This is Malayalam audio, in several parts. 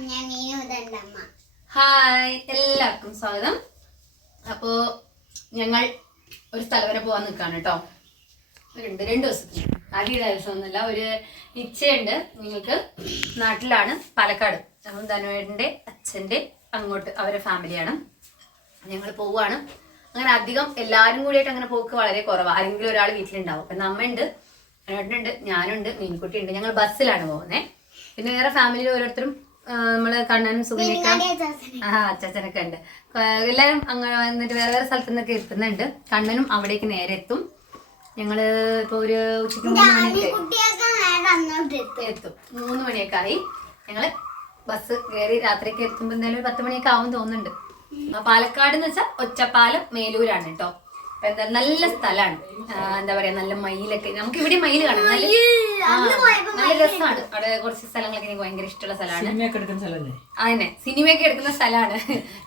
മീനു ഹായ് എല്ലാവർക്കും സ്വാഗതം. അപ്പോ ഞങ്ങൾ ഒരു സ്ഥലം വരെ പോവാൻ നിൽക്കാണ് കേട്ടോ. രണ്ട് രണ്ട് ദിവസത്തിന്. ആദ്യ ദിവസമൊന്നുമല്ല ഒരു നിശ്ചയുണ്ട് നിങ്ങൾക്ക് നാട്ടിലാണ് പാലക്കാട്. അപ്പം ധനുവേടിന്റെ അച്ഛന്റെ അങ്ങോട്ട് അവരെ ഫാമിലിയാണ്. ഞങ്ങൾ പോവുകയാണ് അങ്ങനെ അധികം എല്ലാവരും കൂടിയായിട്ട് അങ്ങനെ പോക്ക് വളരെ കുറവാണ് ആരെങ്കിലും ഒരാൾ വീട്ടിലുണ്ടാവും. അപ്പം അമ്മയുണ്ട് അനുവേട്ടനുണ്ട് ഞാനുണ്ട് മീൻകുട്ടി ഉണ്ട് ഞങ്ങൾ ബസ്സിലാണ് പോകുന്നത് പിന്നെ വേറെ ഫാമിലിയിൽ ഓരോരുത്തരും നമ്മൾ കണ്ണനും സുഖിനൊക്കെ ആ അച്ചാച്ചനൊക്കെ ഉണ്ട്. എല്ലാരും അങ്ങനെ എന്നിട്ട് വേറെ വേറെ സ്ഥലത്തു നിന്നൊക്കെ എത്തുന്നുണ്ട്. കണ്ണനും അവിടേക്ക് നേരെ എത്തും. ഞങ്ങൾ ഇപ്പൊ ഒരു ഉച്ചയ്ക്ക് മൂന്ന് മണിയൊക്കെ എത്തും. എത്തും. മൂന്ന് മണിയൊക്കെ ആയി. ഞങ്ങൾ ബസ് കയറി രാത്രിയൊക്കെ എത്തുമ്പോ എന്തായാലും ഒരു പത്ത് മണിയൊക്കെ ആവും തോന്നുന്നുണ്ട്. പാലക്കാട് എന്ന് വെച്ചാൽ ഒറ്റപ്പാലം മേലൂരാണ് കേട്ടോ എന്താ നല്ല സ്ഥലമാണ് എന്താ പറയാ നല്ല മയിലൊക്കെ. നമുക്ക് ഇവിടെ മയിൽ കാണാം നല്ല ആ, നല്ല രസമാണ് അവിടെ കുറച്ച് സ്ഥലങ്ങളൊക്കെ എനിക്ക് ഭയങ്കര ഇഷ്ടമുള്ള സ്ഥലമാണ്. സിനിമയൊക്കെ എടുക്കുന്ന സ്ഥലമല്ലേ? അതന്നെ സിനിമയൊക്കെ എടുക്കുന്ന സ്ഥലമാണ്.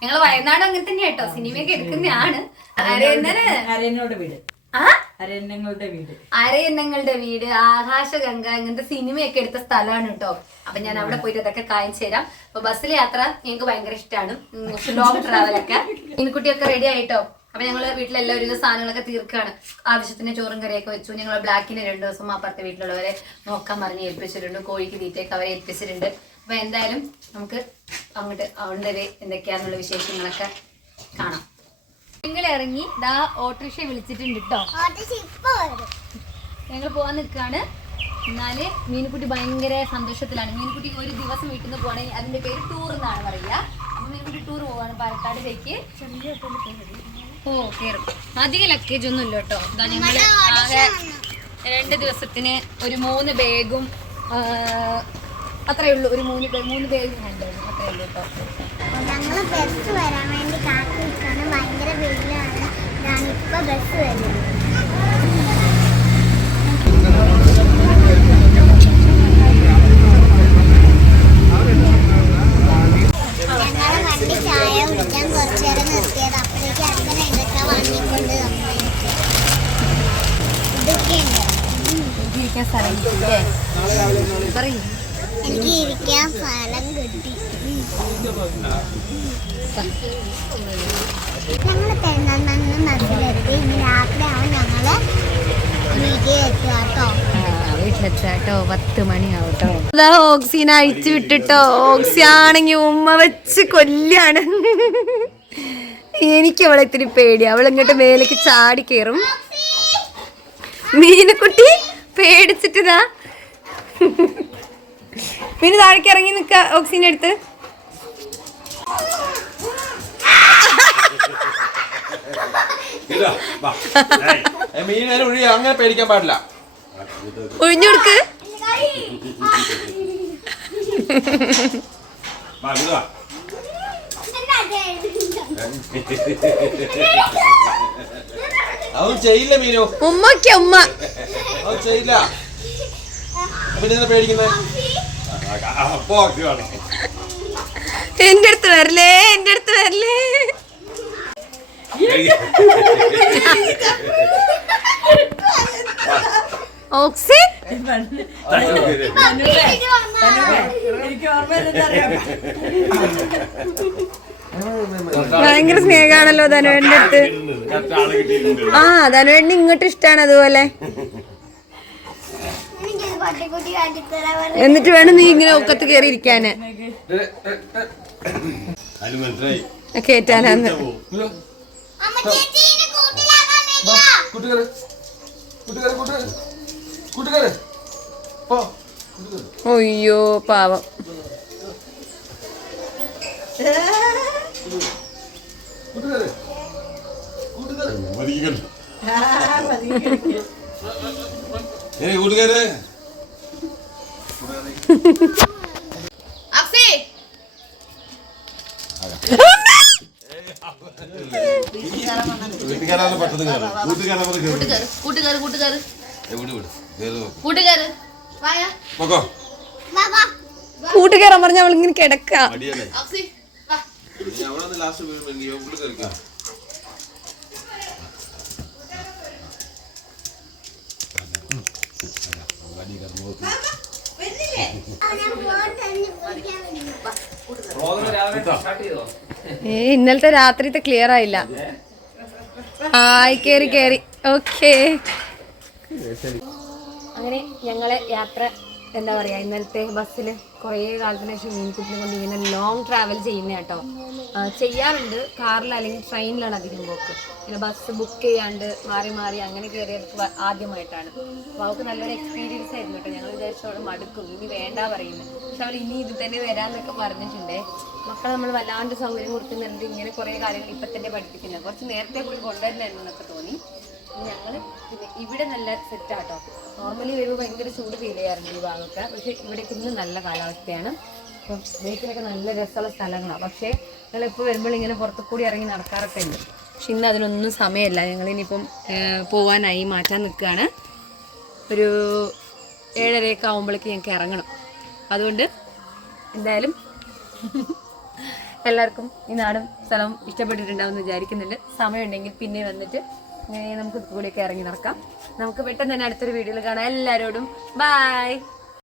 ഞങ്ങൾ വയനാട് അങ്ങനെ തന്നെ കേട്ടോ സിനിമയൊക്കെ എടുക്കുന്നതാണ്. അരയന്നന് അരയന്നയുടെ വീട്. ആ? അരയന്നങ്ങളുടെ വീട്. അരയന്നങ്ങളുടെ വീട് ആകാശഗംഗ ഇങ്ങനത്തെ സിനിമയൊക്കെ എടുത്ത സ്ഥലമാണ് കേട്ടോ അപ്പൊ ഞാൻ അവിടെ പോയിട്ട് അതൊക്കെ കാണിച്ചു തരാം. അപ്പൊ ബസ്സിലെ യാത്ര ഞങ്ങൾക്ക് ഭയങ്കര ഇഷ്ടമാണ് ലോങ് ട്രാവലൊക്കെ ഇൻകുട്ടിയൊക്കെ റെഡി ആയിട്ടോ? അപ്പൊ ഞങ്ങൾ വീട്ടിലെല്ലാവരും ഒരു സാധനങ്ങളൊക്കെ തീർക്കാണ്. ആവശ്യത്തിന് ചോറും കറിയൊക്കെ വെച്ചു. ഞങ്ങൾ ബ്ലാക്കിന് രണ്ടു ദിവസം അപ്പുറത്തെ വീട്ടിലുള്ളവരെ നോക്കാൻ പറഞ്ഞ് ഏൽപ്പിച്ചിട്ടുണ്ട്. കോഴിക്ക് തീറ്റയൊക്കെ അവരെ ഏൽപ്പിച്ചിട്ടുണ്ട്. അപ്പൊ എന്തായാലും നമുക്ക് അങ്ങോട്ട് അവിടെ എന്തൊക്കെയാന്നുള്ള വിശേഷങ്ങളൊക്കെ കാണാം. നിങ്ങൾ ഇറങ്ങി ദാ ഓട്ടോറിക്ഷ വിളിച്ചിട്ടുണ്ട് കേട്ടോ ഞങ്ങൾ പോവാൻ നിൽക്കുകയാണ് എന്നാൽ മീൻകുട്ടി ഭയങ്കര സന്തോഷത്തിലാണ്. മീൻകുട്ടി ഒരു ദിവസം വീട്ടിൽ നിന്ന് പോകണമെങ്കിൽ അതിന്റെ പേര് ടൂർ എന്നാണ് പറയുക. അപ്പൊ മീൻകുട്ടി ടൂർ പോവാണ് പാലക്കാടിലേക്ക് ഓ കേറും. അധികം ലഗേജ് ഒന്നും ഇല്ല കേട്ടോ. ആകെ രണ്ട് ദിവസത്തിന് ഒരു മൂന്ന് ബാഗും അത്രേ ഉള്ളൂ. ഒരു മൂന്ന് മൂന്ന് ബാഗും കൊണ്ടുവരും അത്രേ ഉള്ളൂ കേട്ടോ. ഞങ്ങൾ ബസ് വരാൻ വേണ്ടി കാത്തിരിക്കാണ്. ഭയങ്കര വെയിലാണ്. ഞാനിപ്പോ ബസ് വരും ഞങ്ങൾ വണ്ടി ചായ കുടിക്കാൻ കുറച്ചു നേരം നിർത്തിയത് അപ്പോഴേക്ക് അച്ഛനെ ഇതൊക്കെ വാങ്ങിക്കൊണ്ട് സമ്മതിച്ചു ഇതൊക്കെയുണ്ട് എനിക്ക് ഇരിക്കാൻ സ്ഥലം കിട്ടില്ലേ പറയും. എനിക്ക് ഇരിക്കാൻ സ്ഥലം കിട്ടി. ഞങ്ങൾ പെരുന്നാളിന് ബസ്സിലെത്തി ഇനി രാത്രിയാവും ഞങ്ങൾ വീട്ടിലെത്തുക കേട്ടോ. വീട്ടിലെത്താട്ടോ പത്ത് മണിയാവട്ടോ അതാ ഓക്സിനെ അഴിച്ചു വിട്ടിട്ടോ. ഓക്സി ആണെങ്കി ഉമ്മ വെച്ച് കൊല്ലാണ്. എനിക്ക് അവളെ ഇത്തിരി പേടി അവൾ ഇങ്ങോട്ട് മേലേക്ക് ചാടി കയറും. മീനക്കുട്ടി പേടിച്ചിട്ടിതാ മീന് താഴേക്ക് ഇറങ്ങി നിക്ക ഓക്സിജന്റെ അടുത്ത്. അങ്ങനെ പേടിക്കാൻ പാടില്ല. ഒഴിഞ്ഞു കൊടുക്ക്. വാ. ചെയ്യില്ല മീനു. ഉമ്മയ്ക്ക് ഉമ്മ. അത് ചെയ്യില്ല. അപ്പോ എന്റെ അടുത്ത് വരലേ എന്റെ അടുത്ത് വരലേ ഓക്സി? ഭയങ്കര സ്നേഹാണല്ലോ ധനുവേന്റെ അടുത്ത് ആ ധനുവേണ്ടി ഇങ്ങോട്ട് ഇഷ്ടാണ് അതുപോലെ. എന്നിട്ട് വേണം നീ ഇങ്ങനെ ഒക്കത്ത് കയറി ഇരിക്കാന്. കേറ്റാനാന്ന്. അമ്മ ചേച്ചി ഇതിനെ വീട്ടുകാരാണ് പെട്ടെന്ന് കയറും കൂട്ടുകാരാണ് കയറും കൂട്ടുകാര് കൂട്ടുകാര് എവിടെ വിട്? കയറി നോക്ക്. കൂട്ടുകാര് നോക്കോ. ബാബാ കൂട്ടുകാരൻ പറഞ്ഞ അവളിങ്ങനെ കിടക്ക മടിയല്ലേ ഇനി അവിടെ നിന്ന് ലാസ്റ്റ് വീഴുമെങ്കിൽ ഇവിടെ കയറിക്കാം ഞാൻ പോട്ടെ കുടിക്കാൻ വേണ്ടി ഏ ഇന്നലത്തെ രാത്രിത്തെ ക്ലിയർ ആയില്ല. ആയി കേറി കേറി. ഓക്കേ. അങ്ങനെ ഞങ്ങളെ യാത്ര എന്താ പറയാ ഇന്നലത്തെ ബസ്സിൽ കുറേ കാലത്തിന് ശേഷം മീൻകുട്ടിനെ കൊണ്ട് ഇങ്ങനെ ലോങ് ട്രാവൽ ചെയ്യുന്ന കേട്ടോ. ചെയ്യാറുണ്ട്. കാറിൽ അല്ലെങ്കിൽ ട്രെയിനിലാണ് അധികം പോക്ക്. ഇങ്ങനെ ബസ് ബുക്ക് ചെയ്യാണ്ട് മാറി മാറി അങ്ങനെ കയറിയത് ആദ്യമായിട്ടാണ്. അപ്പോൾ അവൾക്ക് നല്ലൊരു എക്സ്പീരിയൻസ് ആയിരുന്നു വിചാരിച്ചോളെ മടുക്കും. ഇനി വേണ്ട പറയുന്നത്. പക്ഷെ അവർ ഇനി ഇത് തന്നെ വരാന്നൊക്കെ പറഞ്ഞിട്ടുണ്ടേ. മക്കളെ നമ്മൾ വല്ലാണ്ട് സൗകര്യം കൊടുക്കുന്നുണ്ട്. ഇങ്ങനെ കുറേ കാര്യങ്ങൾ ഇപ്പം തന്നെ പഠിപ്പിക്കുന്നത് കുറച്ച് നേരത്തെ പോയി കൊണ്ടുവരണമെന്നൊക്കെ തോന്നി. ഞങ്ങൾ പിന്നെ ഇവിടെ നല്ല സെറ്റാട്ടോ നോർമലി വരുമ്പോൾ ഭയങ്കര ചൂട് ഫീൽ ചെയ്യാറുണ്ട് ഈ ഭാഗമൊക്കെ. പക്ഷെ ഇവിടേക്ക് ഇന്ന് നല്ല കാലാവസ്ഥയാണ്. അപ്പം വീട്ടിലൊക്കെ നല്ല രസമുള്ള സ്ഥലങ്ങളാണ്. പക്ഷേ ഞങ്ങൾ ഇപ്പോൾ വരുമ്പോൾ ഇങ്ങനെ പുറത്തു കൂടി ഇറങ്ങി നടക്കാറൊക്കെ ഉണ്ട്. പക്ഷെ ഇന്ന് അതിനൊന്നും സമയമില്ല. ഞങ്ങളിനിയിപ്പം പോവാനായി മാറ്റാൻ നിൽക്കുകയാണ്. ഒരു ഏഴരയൊക്കെ ആകുമ്പോഴേക്ക് ഞങ്ങൾക്ക് ഇറങ്ങണം അതുകൊണ്ട് എന്തായാലും എല്ലാവർക്കും ഈ നാടും സ്ഥലവും ഇഷ്ടപ്പെട്ടിട്ടുണ്ടാവും വിചാരിക്കുന്നുണ്ട്. സമയമുണ്ടെങ്കിൽ പിന്നെ വന്നിട്ട് നമുക്ക് കൂടിയൊക്കെ ഇറങ്ങി നടക്കാം. നമുക്ക് പെട്ടെന്ന് തന്നെ അടുത്തൊരു വീഡിയോയിൽ കാണാം. എല്ലാവരോടും ബൈ